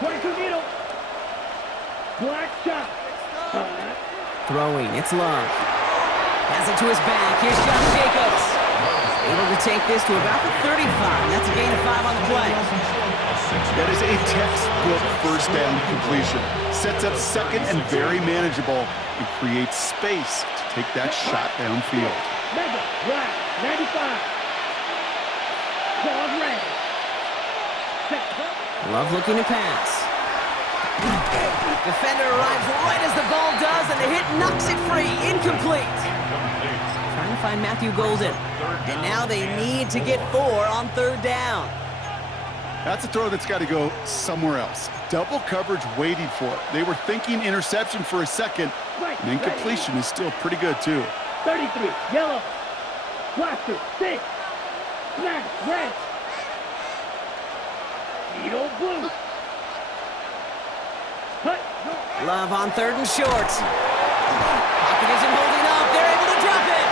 Black shot. Throwing, it's Love. Has it to his back. Here's Josh Jacobs. Able to take this to about the 35. That's a gain of 5 on the play. That is a textbook first down completion. Sets up second and very manageable and creates space to take that shot downfield. Mega, black, 95. Ball red. Love looking to pass. Defender arrives right as the ball does, and the hit knocks it free. Incomplete. Trying to find Matthew Golden. And now they need to get 4 on third down. That's a throw that's got to go somewhere else. Double coverage waiting for it. They were thinking interception for a second. And incompletion is still pretty good, too. 33, yellow. Blaster, 6. Black, red. Needle blue. Love on third and short. Pocket isn't holding up. They're able to drop it.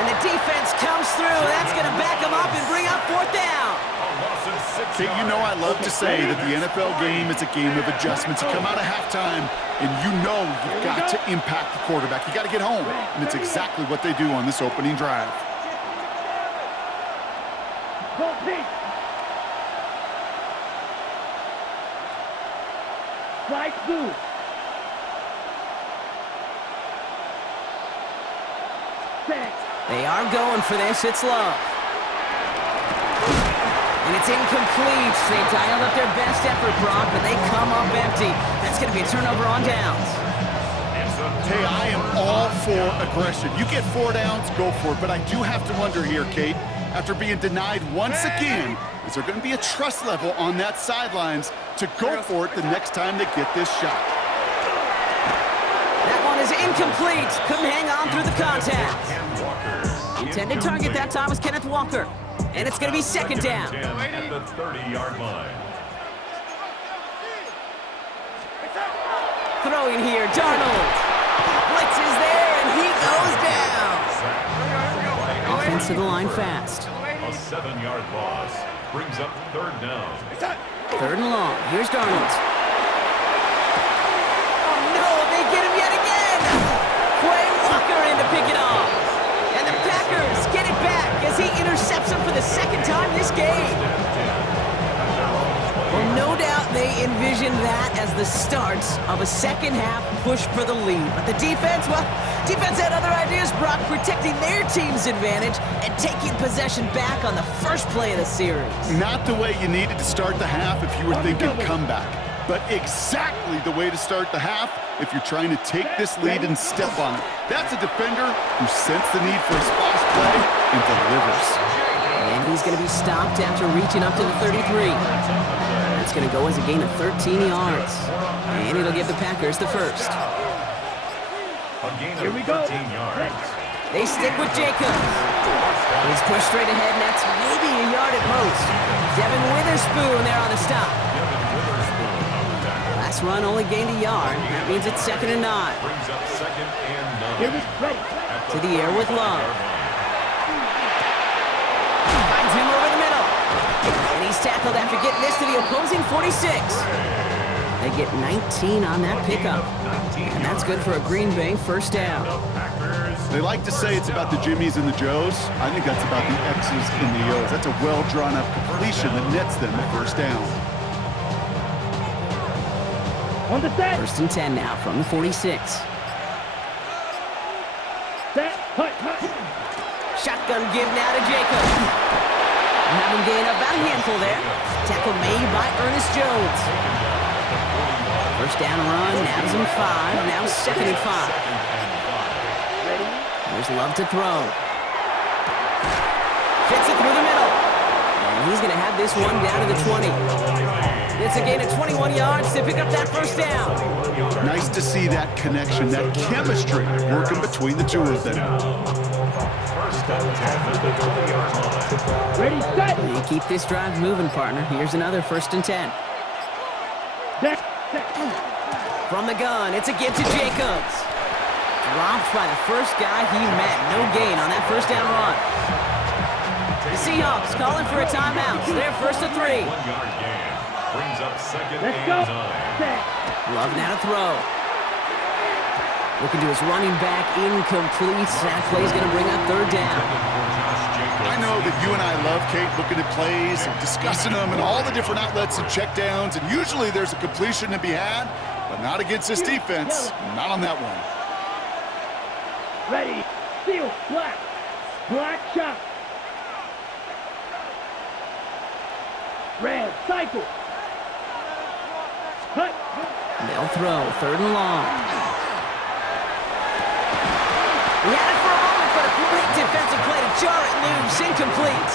And the defense comes through. That's going to back them up and bring up fourth down. Okay, you know I love to say that the NFL game is a game of adjustments. You come out of halftime, and you know you've got to impact the quarterback. You got to get home, and it's exactly what they do on this opening drive. Flight blue. They are going for this. It's Love. And it's incomplete. They dialed up their best effort, Brock, but they come up empty. That's going to be a turnover on downs. Hey, I am all for aggression. You get 4 downs, go for it. But I do have to wonder here, Kate, after being denied once again, is there going to be a trust level on that sidelines to go for it the next time they get this shot? That one is incomplete. Couldn't hang on through the contact. Intended target that time was Kenneth Walker. And it's going to be second down. At the 30-yard line. Throwing here, Darnold. Blitz is there, and he goes down. Offense to the line fast. A 7-yard loss brings up third down. Third and long. Here's Darnold. Oh, no, they get him yet again. Quay Walker in to pick it off. And the Packers get it back as he intercepts him for the second time this game. Well, no doubt they envisioned that as the start of a second-half push for the lead. But the defense, well, defense had other ideas, Brock, protecting their team's advantage and taking possession back on the first play of the series. Not the way you needed to start the half if you were thinking comeback, but exactly the way to start the half if you're trying to take this lead and step on it. That's a defender who sensed the need for a splash play and delivers. And he's going to be stopped after reaching up to the 33. That's going to go as a gain of 13 yards. And it'll give the Packers the first. A gain of 13 yards. They stick with Jacobs. He's pushed straight ahead, and that's maybe a yard at most. Devin Witherspoon there on the stop. Last run only gained a yard. That means it's 2nd and 9. Brings up 2nd and 9. To the air with Love. Finds him over the middle. And he's tackled after getting this to the opposing 46. They get 19 on that pickup. And that's good for a Green Bay first down. They like to say it's about the Jimmies and the Joes. I think that's about the X's and the O's. That's a well-drawn-up completion that nets them the first down. On the set. 1st and 10 now from the 46. Set. Hut. Shotgun give now to Jacob. Have him gain about a handful there. Tackle made by Ernest Jones. First down run, nabs him 5. Now 2nd and 5. There's Love to throw. Fits it through the middle. And he's going to have this one down to the 20. It's a gain of 21 yards to pick up that first down. Nice to see that connection, that chemistry working between the two of them. Ready, set. You keep this drive moving, partner. Here's another 1st and 10. From the gun, it's a give to Jacobs. Dropped by the first guy he met. No gain on that first down run. The Seahawks calling for a timeout. They're 1st and 3. 1-yard gain. Brings up second Let's and go. 9. Set. Love now to throw. Looking to his running back, incomplete. That play's going to bring up third down. I know that you and I love, Kate, looking at plays and discussing them and all the different outlets and checkdowns, and usually there's a completion to be had, but not against this defense. Not on that one. Ready. Seal. Black. Black shot. Red. Cycle. Cut. They'll throw. Third and long. He had it for a moment, but a great defensive play to jar it loose. Incomplete.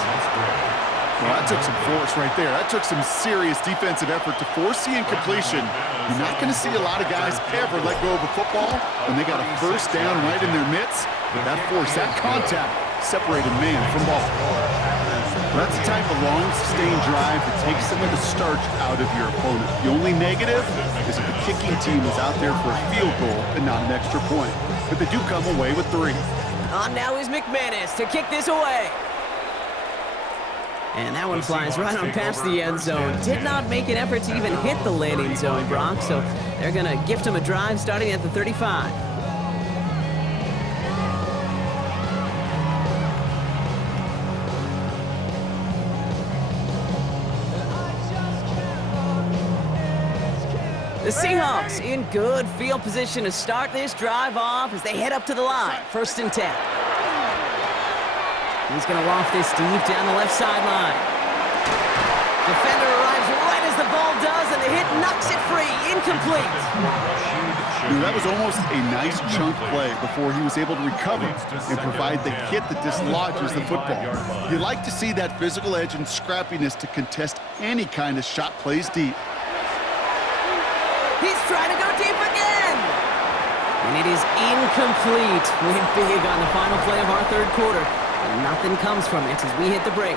Well, that took some force right there. That took some serious defensive effort to force the incompletion. You're not going to see a lot of guys ever let go of a football when they got a first down right in their midst. But that force, that contact, separated man from ball. That's the type of long, sustained drive that takes some of the starch out of your opponent. The only negative is if the kicking team is out there for a field goal and not an extra point. But they do come away with 3. On now is McManus to kick this away. And that one flies right on past the end zone. Did not make an effort to even hit the landing zone, Brock, so they're going to gift him a drive starting at the 35. The Seahawks in good field position to start this drive off as they head up to the line. First and 10. He's going to loft this deep down the left sideline. Defender arrives right as the ball does, and the hit knocks it free. Incomplete. That was almost a nice chunk play before he was able to recover and provide the hit that dislodges the football. You like to see that physical edge and scrappiness to contest any kind of shot plays deep. He's trying to go deep again. And it is incomplete. Went big on the final play of our third quarter. And nothing comes from it as we hit the break.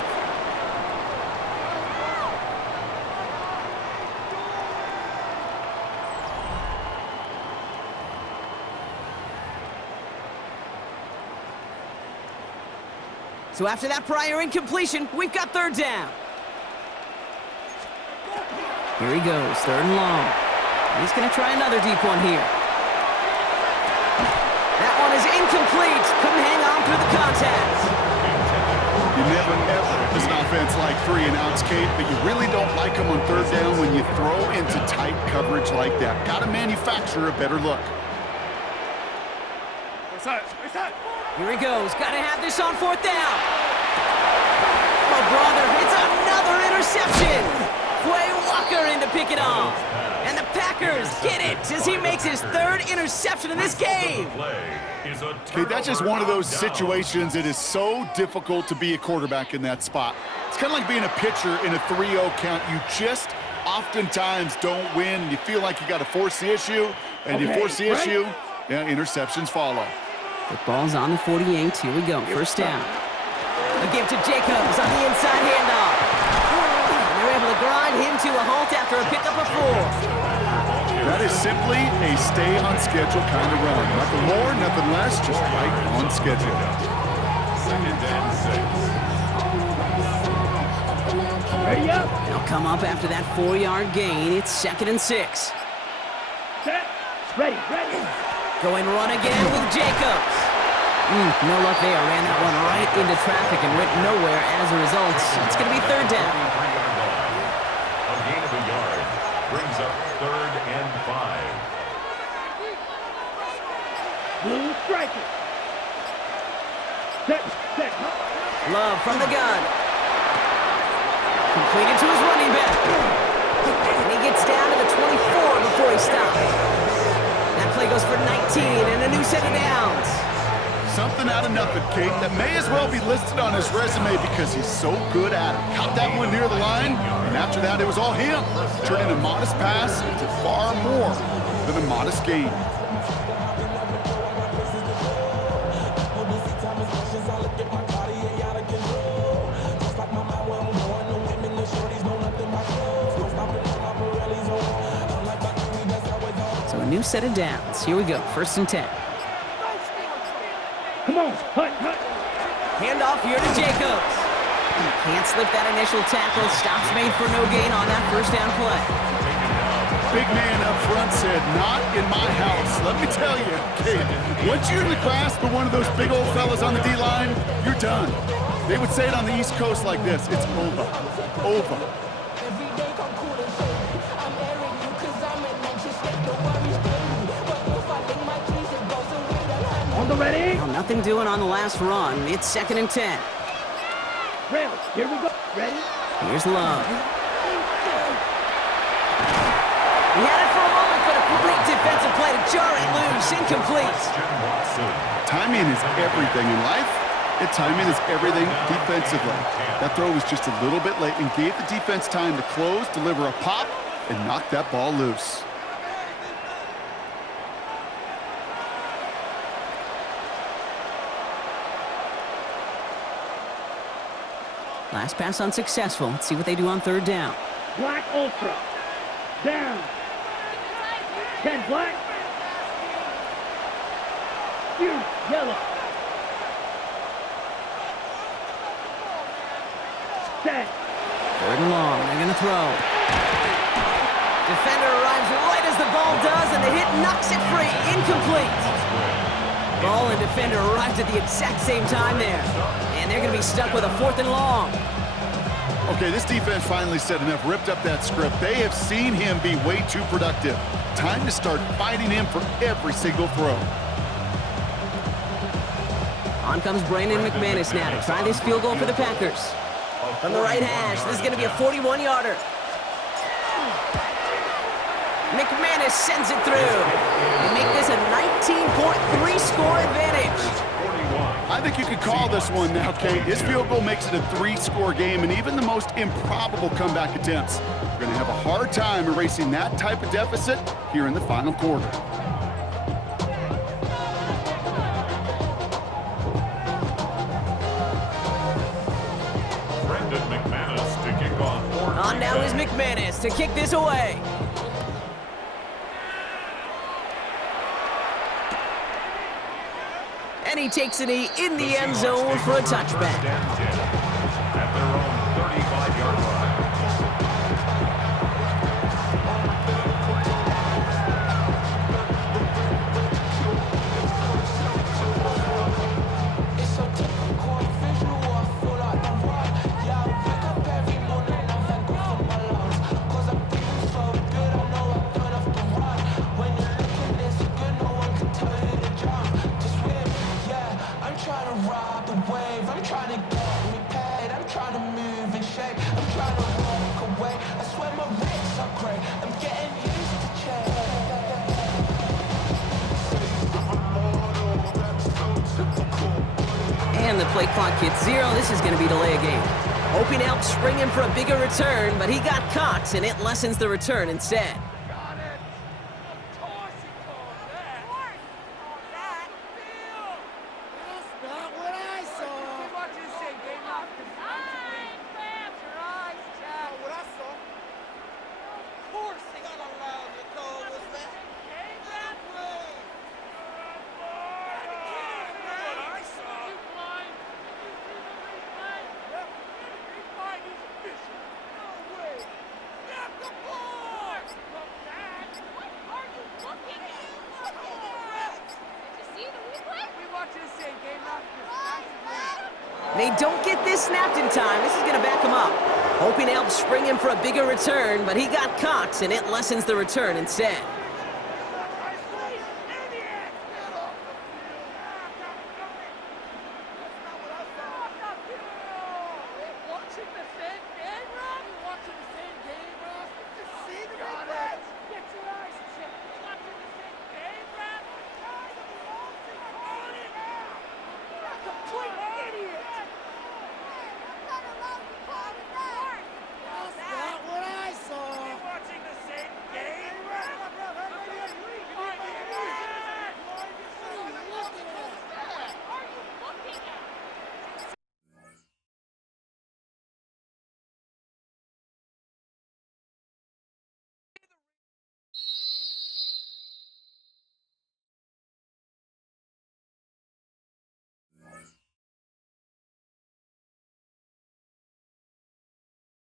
So after that prior incompletion, we've got third down. Here he goes, third and long. He's going to try another deep one here. That one is incomplete. Couldn't hang on through the contact. You never, ever, as an offense, like 3 and outs, Kate, but you really don't like them on third down when you throw into tight coverage like that. Got to manufacture a better look. Here he goes. Got to have this on fourth down. Oh, brother, it's another interception. Quay Walker in to pick it off. And the Packers get it as he makes his third interception in this game. Okay, that's just one of those situations that is so difficult to be a quarterback in that spot. It's kind of like being a pitcher in a 3-0 count. You just oftentimes don't win. You feel like you got to force the issue, and you force the issue, yeah, interceptions follow. The ball's on the 48. Here we go. First down. A give to Jacobs on the inside handoff. And they're able to grind him to a halt after a pickup of 4. That is simply a stay-on-schedule kind of run. Nothing more, nothing less, just right on schedule. Second and 6. Ready up. They'll come up after that 4-yard gain. It's second and 6. Set. Ready. Ready. Going run again with Jacobs. No luck there. Ran that one right into traffic and went nowhere as a result. It's going to be third down. A gain of a yard brings up third and 5. Blue striker. Set. Love from the gun. Completed to his running back. And he gets down to the 24 before he stops. That play goes for 19 and a new set of downs. Something out of nothing, Kate, that may as well be listed on his resume because he's so good at it. Caught that one near the line, and after that it was all him, turning a modest pass into far more than a modest gain. So a new set of downs. Here we go, first and 10. Come on. Hut. Handoff here to Jacobs. Can't slip that initial tackle. Stops made for no gain on that first down play. Big man up front said, not in my house. Let me tell you, kid, once you're in the grasp of one of those big old fellas on the D-line, you're done. They would say it on the East Coast like this, it's over, over. On the ready. Well, nothing doing on the last run. It's 2nd and 10. Ready. Here we go. Ready. Here's Love. He had it for a moment, but a great defensive play to jar it loose. Incomplete. Timing is everything in life, and timing is everything defensively. That throw was just a little bit late and gave the defense time to close, deliver a pop, and knock that ball loose. Last pass unsuccessful. Let's see what they do on 3rd down. Black Ultra. Down. 10 black. Huge yellow. Set. 3rd and long. They're going to throw. Defender arrives right as the ball does, and the hit knocks it free. Incomplete. Ball and defender arrived at the exact same time there. And they're going to be stuck with a 4th and long. Okay, this defense finally said enough, ripped up that script. They have seen him be way too productive. Time to start fighting him for every single throw. On comes Brandon McManus now to try this field goal for the Packers. From the right hash, this is going to be a 41-yarder. McManus sends it through. They make this a 19.3 score advantage. I think you could call this one now, Kate. His field goal makes it a 3-score game, and even the most improbable comeback attempts are going to have a hard time erasing that type of deficit here in the final quarter. Brendan McManus to kick off. On now is McManus to kick this away. And he takes a knee in the end zone for a touchback. At their own 35-yard line. And the play clock hits 0. This is going to be delay a game. Hoping to help spring him for a bigger return, but he got caught, and it lessens the return instead. They don't get this snapped in time. This is going to back him up. Hoping to help spring him for a bigger return, but he got caught, and it lessens the return instead.